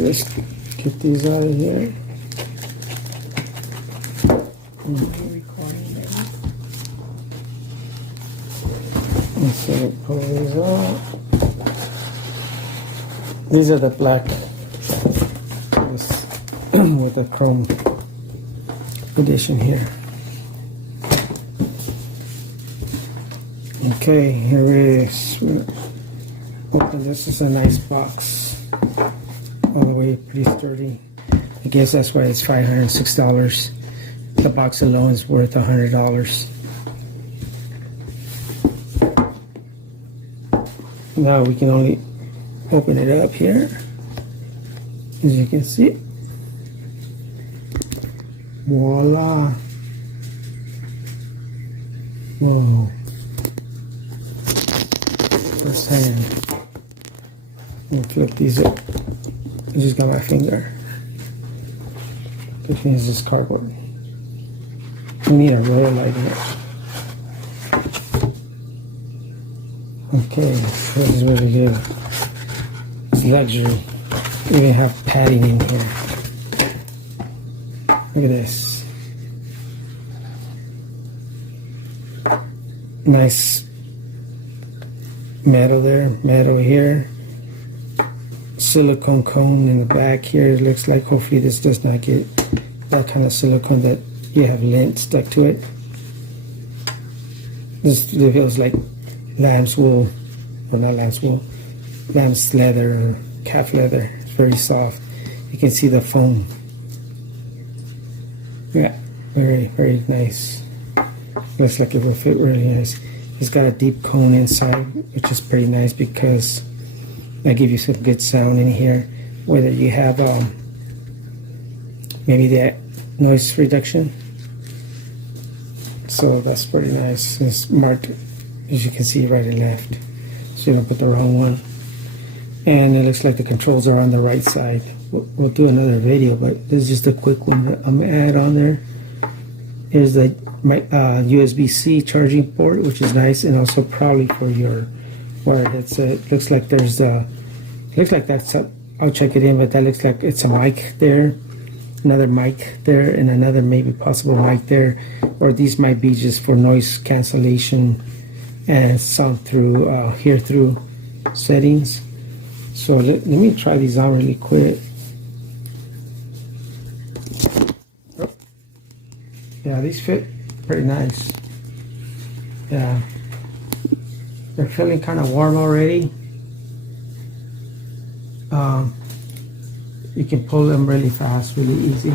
Okay, let's get these out of here. So pull these out. These are the black with the chrome edition here. Okay, here it is. Open this. Is a nice box, all the way pretty sturdy. I guess that's why it's $506. The box alone is worth $100. Now we can only open it up here, as you can see. Voila! Whoa! First hand. Let me flip these up. I just got my finger. This is this cardboard. We need a roller light in it. Okay, this is really good. It's luxury. We even have padding in here. Look at this. Nice metal there, metal here. Silicone cone in the back here. It looks like, hopefully this does not get that kind of silicone that you have lint stuck to it. This feels like lamb's wool, or not lamb's wool, lamb's leather or calf leather. It's very soft. You can see the foam. Yeah, very, very nice. Looks like it will fit really nice. It's got a deep cone inside, which is pretty nice because that gives you some good sound in here. Whether you have maybe that noise reduction. So that's pretty nice. It's marked, as you can see, right and left. So you don't put the wrong one. And it looks like the controls are on the right side. We'll do another video, but this is just a quick one that I'm gonna add on there. Here's the USB-C charging port, which is nice, and also probably for your wired headset. Looks like there's looks like that's I'll check it in, but that looks like it's a mic there, another mic there, and another maybe possible mic there, or these might be just for noise cancellation and sound through hear through settings. So let me try these on really quick. Yeah, these fit pretty nice. Yeah, they're feeling kind of warm already. You can pull them really fast, really easy.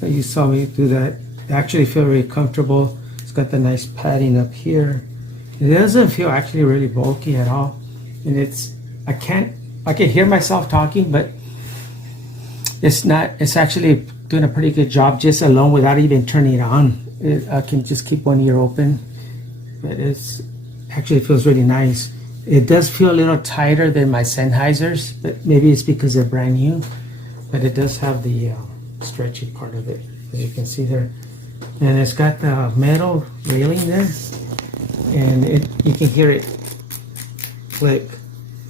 But you saw me do that. They actually feel really comfortable. It's got the nice padding up here. It doesn't feel actually really bulky at all. And it's, I can hear myself talking, but it's not, it's actually doing a pretty good job just alone without even turning it on. I can just keep one ear open, but it's actually feels really nice. It does feel a little tighter than my Sennheisers, but maybe it's because they're brand new. But it does have the stretchy part of it, as you can see there. And it's got the metal railing there, and you can hear it click,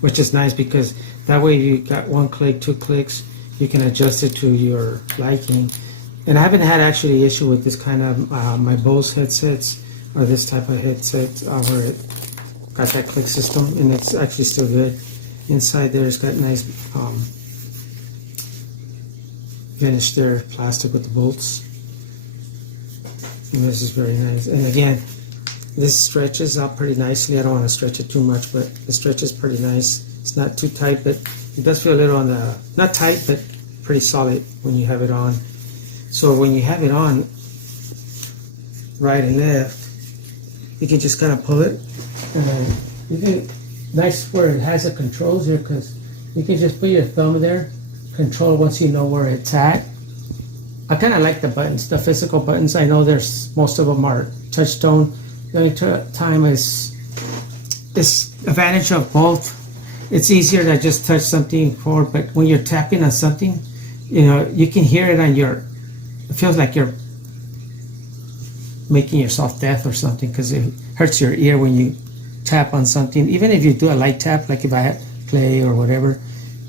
which is nice because that way you got one click, two clicks, you can adjust it to your liking. And I haven't had actually issue with this kind of my Bose headsets or this type of headset where it got that click system, and it's actually still good. Inside there, it's got nice finish there, plastic with the bolts, and this is very nice. And again, this stretches out pretty nicely. I don't want to stretch it too much, but it stretches pretty nice. It's not too tight, but it does feel a little on the, not tight, but pretty solid when you have it on. So when you have it on, right and left, you can just kind of pull it, and then you can, nice where it has the controls here, because you can just put your thumb there, control once you know where it's at. I kind of like the buttons, the physical buttons. I know there's, most of them are touch tone. The only time is this advantage of both. It's easier to just touch something forward, but when you're tapping on something, you know, you can hear it on your, it feels like you're making yourself deaf or something, because it hurts your ear when you tap on something. Even if you do a light tap, like if I play or whatever,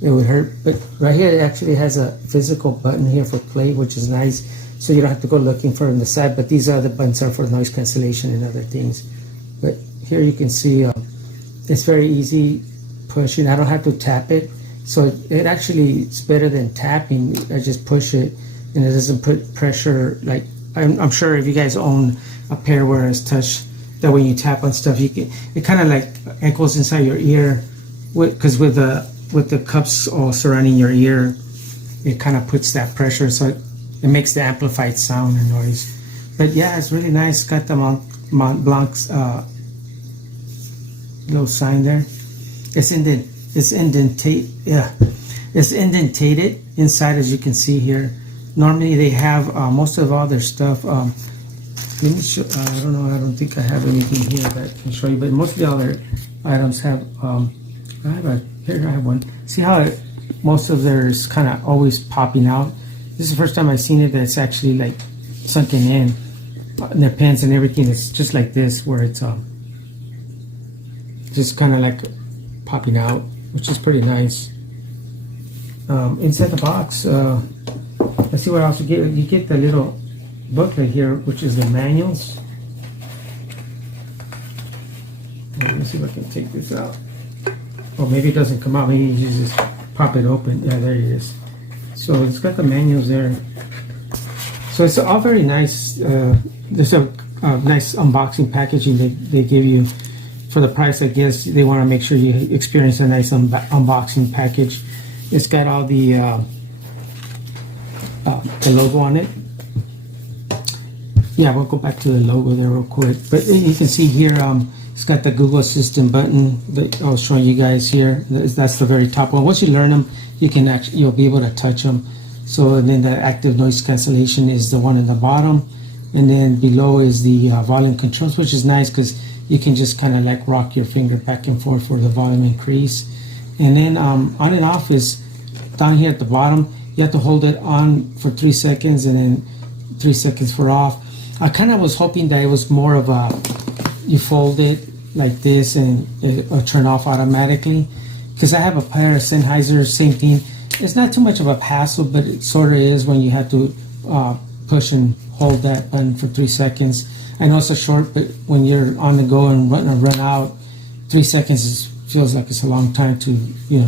it would hurt. But right here, it actually has a physical button here for play, which is nice. So you don't have to go looking for it on the side. But these other buttons are for noise cancellation and other things. But here you can see it's very easy pushing. I don't have to tap it. So it actually is better than tapping. I just push it and it doesn't put pressure. Like I'm sure if you guys own a pair where it's touch, that when you tap on stuff, you can, it kind of like echoes inside your ear, because with the cups all surrounding your ear, it kind of puts that pressure, so it makes the amplified sound and noise. But yeah, it's really nice. Got the Montblanc's little sign there. It's indentated inside, as you can see here. Normally they have most of all their stuff. Let me show. I don't know. I don't think I have anything here that I can show you. But mostly all their items have. Here I have one. See how most of theirs kind of always popping out. This is the first time I've seen it that's actually like sunken in. And their pens and everything is just like this, where it's just kind of like popping out, which is pretty nice. Inside the box, let's see what else you get. You get the little booklet here, which is the manuals. Let me see if I can take this out. Or maybe it doesn't come out. Maybe you just pop it open. Yeah, there it is. So it's got the manuals there. So it's all very nice. There's a nice unboxing packaging they give you for the price. I guess they want to make sure you experience a nice unboxing package. It's got all the logo on it. Yeah, we'll go back to the logo there real quick. But you can see here, it's got the Google Assistant button that I was showing you guys here. That's the very top one. Once you learn them, you'll be able to touch them. So, and then the active noise cancellation is the one in the bottom, and then below is the volume controls, which is nice because you can just kind of like rock your finger back and forth for the volume increase. And then on and off is down here at the bottom. You have to hold it on for 3 seconds and then 3 seconds for off. I kind of was hoping that it was more of a, you fold it like this and it'll turn off automatically. Because I have a pair of Sennheiser, same thing. It's not too much of a hassle, but it sort of is when you have to push and hold that button for 3 seconds. I know it's a short, but when you're on the go and run out, 3 seconds feels like it's a long time to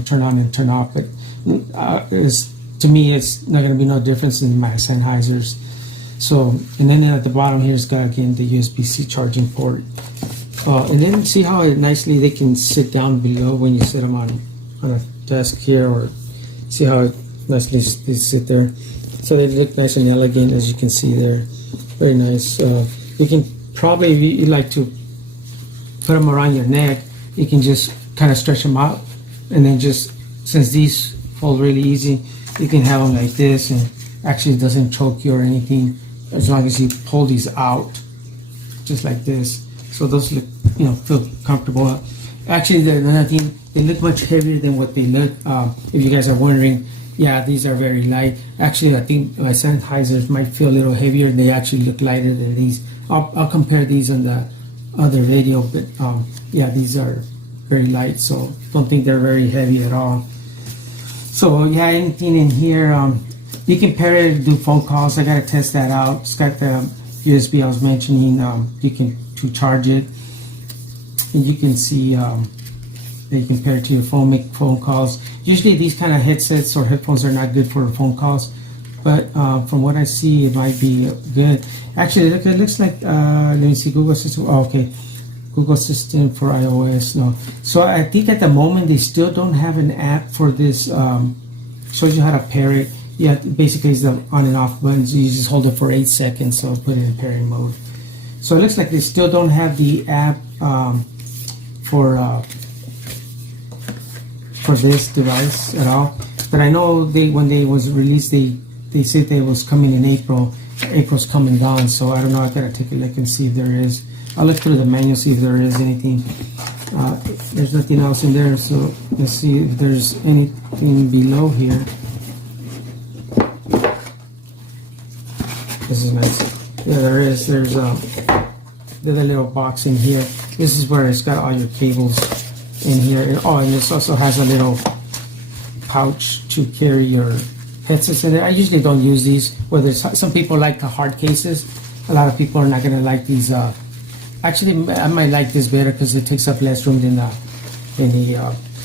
turn on and turn off. But to me, it's not going to be no difference in my Sennheisers. So, and then at the bottom here, it's got again the USB-C charging port. And then see how nicely they can sit down below when you set them on a desk here, or see how nicely they sit there. So they look nice and elegant, as you can see there. Very nice. You can probably, if you like to put them around your neck, you can just kind of stretch them out, and then just, since these fold really easy, you can have them like this, and actually it doesn't choke you or anything, as long as you pull these out just like this. So those look, feel comfortable. Actually, another thing, they look much heavier than what they look. If you guys are wondering, yeah, these are very light. Actually, I think my Sennheisers might feel a little heavier. They actually look lighter than these. I'll compare these on the other video, but yeah, these are very light, so don't think they're very heavy at all. So yeah, anything in here, you can pair it to do phone calls. I gotta test that out. It's got the USB I was mentioning. You can charge it, and you can see they can pair it to your phone, make phone calls. Usually these kind of headsets or headphones are not good for phone calls, but from what I see, it might be good. Actually, look, it looks like let me see, Google Assistant. Oh, okay, Google Assistant for iOS. No, so I think at the moment they still don't have an app for this. Shows you how to pair it. Yeah, basically it's the on and off buttons. You just hold it for 8 seconds, so put it in pairing mode. So it looks like they still don't have the app for this device at all. But I know when they was released, they said they was coming in April. April's coming down, so I don't know. I gotta take a look and see if there is. I'll look through the manual, see if there is anything. There's nothing else in there, so let's see if there's anything below here. This is nice. Yeah, there is. There's a little box in here. This is where it's got all your cables in here. Oh, and this also has a little pouch to carry your headsets in it. I usually don't use these. Whether some people like the hard cases, a lot of people are not gonna like these. Actually, I might like this better because it takes up less room than the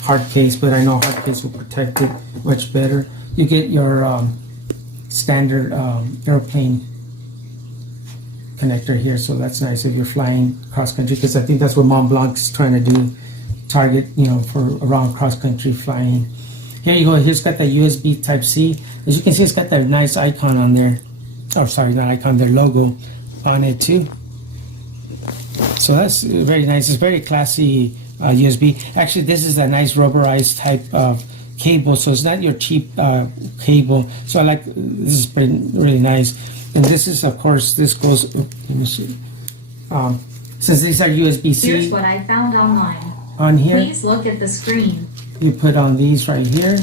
hard case. But I know hard case will protect it much better. You get your standard airplane connector here, so that's nice if you're flying cross country, because I think that's what Montblanc's trying to do, target, you know, for around cross country flying. Here you go. Here's got that USB Type C. As you can see, it's got that nice icon on there. Oh, sorry, not icon, their logo on it too. So that's very nice. It's very classy USB. Actually, this is a nice rubberized type of cable, so it's not your cheap cable. So I like, this is really nice. And this is, of course, this goes, let me see. Since these are USB-C. Here's what I found online. On here. Please look at the screen. You put on these right here.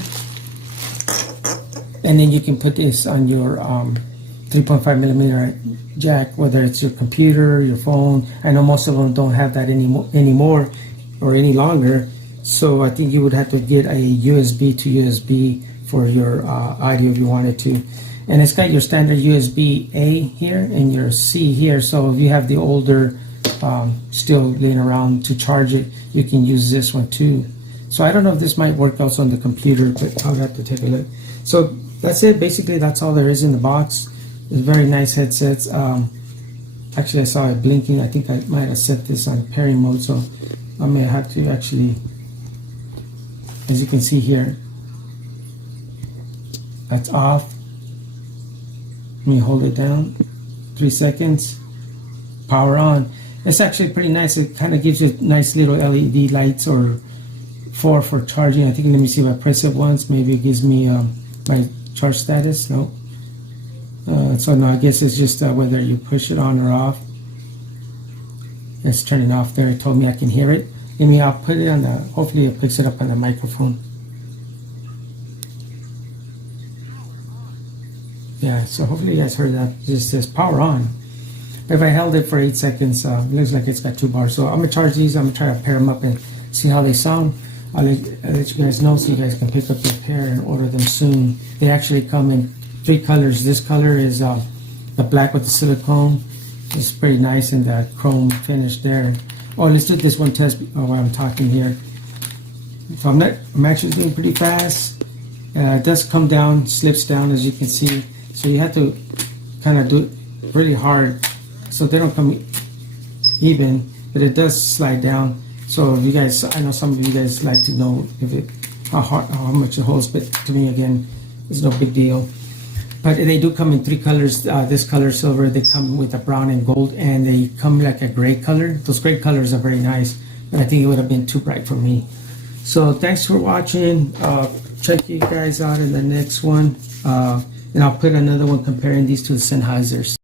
And then you can put this on your 3.5 millimeter jack, whether it's your computer, your phone. I know most of them don't have that anymore or any longer. So I think you would have to get a USB to USB for your audio if you wanted to. And it's got your standard USB-A here and your C here. So if you have the older still laying around to charge it, you can use this one too. So I don't know if this might work also on the computer, but I'll have to take a look. So that's it. Basically, that's all there is in the box. It's very nice headsets. Actually, I saw it blinking. I think I might have set this on pairing mode, so I may have to actually, as you can see here, that's off. Let me hold it down, 3 seconds, power on. It's actually pretty nice. It kind of gives you nice little LED lights or for charging. I think, let me see if I press it once, maybe it gives me my charge status. No. So no, I guess it's just whether you push it on or off. It's turning off there. It told me I can hear it. I'll put it on the, hopefully it picks it up on the microphone. Yeah, so hopefully you guys heard that. It just says power on. But if I held it for 8 seconds, it looks like it's got 2 bars. So I'm gonna charge these. I'm gonna try to pair them up and see how they sound. I'll let you guys know so you guys can pick up your pair and order them soon. They actually come in 3 colors. This color is the black with the silicone. It's pretty nice, and that chrome finish there. Oh, let's do this one test while I'm talking here. So I'm actually doing pretty fast. It does come down, slips down, as you can see. So you have to kind of do it really hard so they don't come even, but it does slide down. So if you guys, I know some of you guys like to know if it how much it holds, but to me, again, it's no big deal. But they do come in 3 colors. This color, silver, they come with a brown and gold, and they come like a gray color. Those gray colors are very nice, but I think it would have been too bright for me. So thanks for watching. Check you guys out in the next one. And I'll put another one comparing these to the Sennheisers.